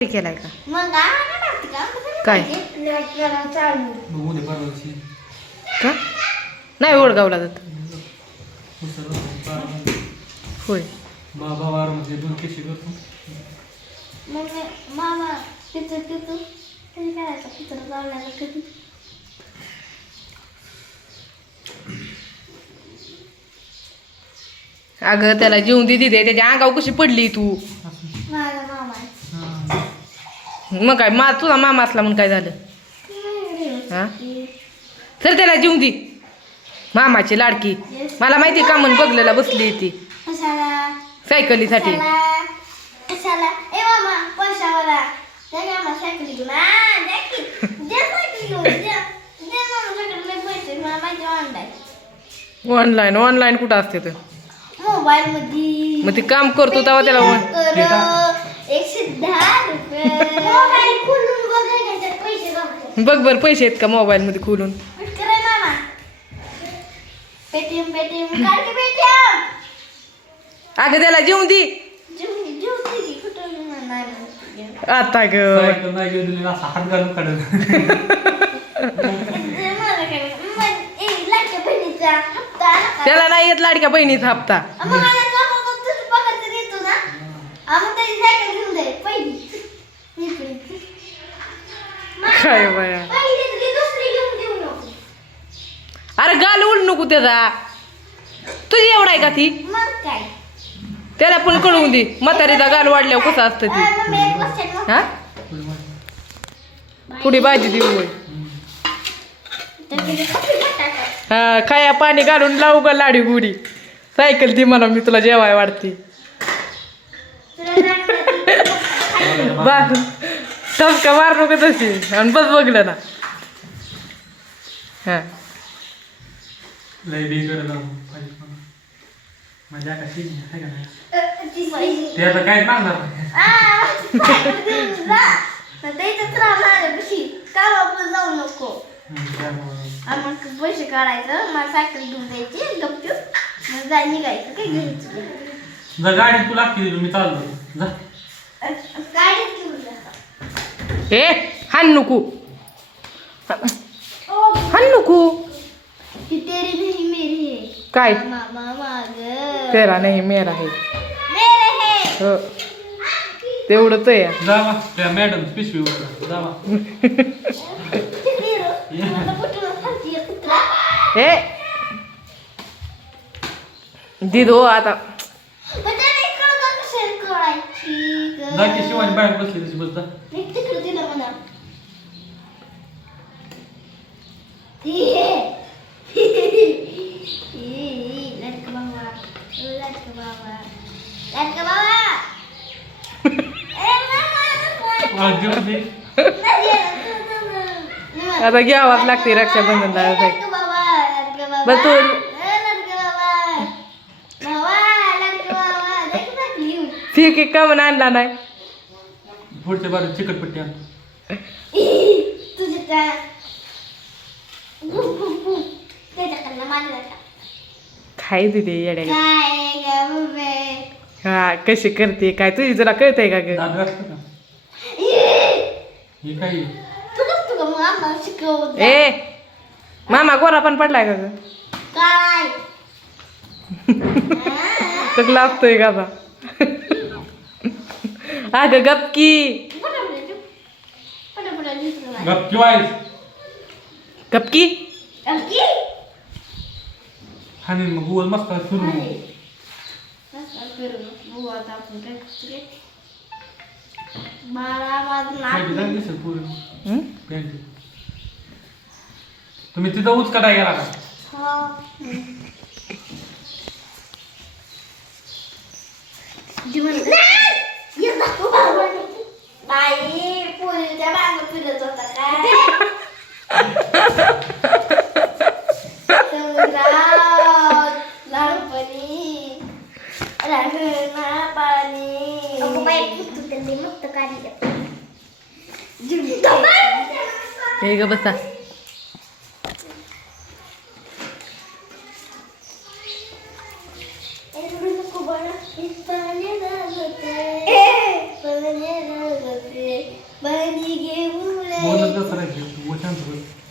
केलाय का? काय? दे का? नाही ओळगावला जात. होय. बाबा वार म्हणजे अगं त्याला जेवून दे दिदे त्याच्या अंगावर कशी पडली तू? माझा मामा आहे. मग काय मा तुझा मामा असला म्हणून काय झालं? हा? तर त्याला जेवून दे. मामाची लाडकी. मला माहिती का म्हणून बघलेला बसली ती. सायकलीसाठी. ऑनलाईन ऑनलाईन कुठं असते तर मोबाईल मध्ये मग ते काम करतो तेव्हा त्याला एकशे दहा रुपये बघा बर पैसे आहेत का मोबाईल मध्ये खोलून अगं त्याला जेवून दे. आता ग? त्याला नाही येत लाडक्या बहिणीचा हप्ता आ, मग मला काम होतं, तुझं पगार तर येतो ना आ, मग त्याची सायकल घेऊन दे पहिली इकडे. काय बाया अरे गाल उड नको त्याचा तुझी एवढा आहे का ती? त्याला पण कळवून दे. म्हातारीचा गाल वाढल्यावर कसं असतं ती. हा? पुढे भाजी देऊ. हा खाया पाणी घालून लावू का लाडी गुडी? सायकल ती म्हणा मी तुला जेवाय वाढते. बा. ठपका मार नको तशी आणि बस बघलं ना हा लय बी करत आहो. पाहिजे मला. मजा कशी आहे का नाही ती आता काय मागणार नाही. आ, सायकल घेऊन जा. तर द्यायचंच राहा माझ्यापाशी. कामावर जाऊ नको मग पैसे काढायचं मला सायकल घेऊन द्यायची गपचूप मग जाय निघायचं काय घरी गाडी तू लागते मी चाललो जा गाडीत घेऊन जा ए हान नको हान नको ती तेरी नहीं मेरी है. काय? मामा तेरा नाही मेरा आहे मेरे है. हो. त्या मॅडम पिशवी उचला. मला कुत्रा ए. दिदो आता. पण त्याने इकडं का कशाला कळायची ग? जा की शिवानी बाहेर बसली तशी बस जा मी तिकडं दिलं म्हणा ये. ये, लाडका बाबा ओ, लाडका बाबा लाडका बाबा ए, मामा, मामा. आज जेवण दे. नाही येत. आता घ्यावाच लागते रक्षाबंधनला लाडका बाबा, लाडका बाबा. बरं तू- ए, लाडका बाबा. बाबा, लाडका बाबा. दे की बाटली घेऊन. ठीक आहे का म्हणून आणला नाही पुढच्या बाजूला चिकटपट्टी आण येड्या काय ग बबे हा कशी करते? काय तुझी तुला कळतंय का ग? हे काय? ए मामा गोरा पण पडलाय का ग? तर लागतोय का बा? अगं गपकी पटापटा तू. पटापटा दिसलं मला. गप किंवा आहेस गपकी मला माझं नाक पॅन्टी चांगली दिसेल पूर्ण हं? पॅन्टी तुम्ही तिथं उच काढाय गेला का हा. जीवन- ये नको बाबा. बाई पोरीच्या मागं फिरत होता काय संग्राम, लहानपणी राहणा पाणी हे ग बसा. पाणी लागते पाणी लागते बोलत कसं राहायचं बस.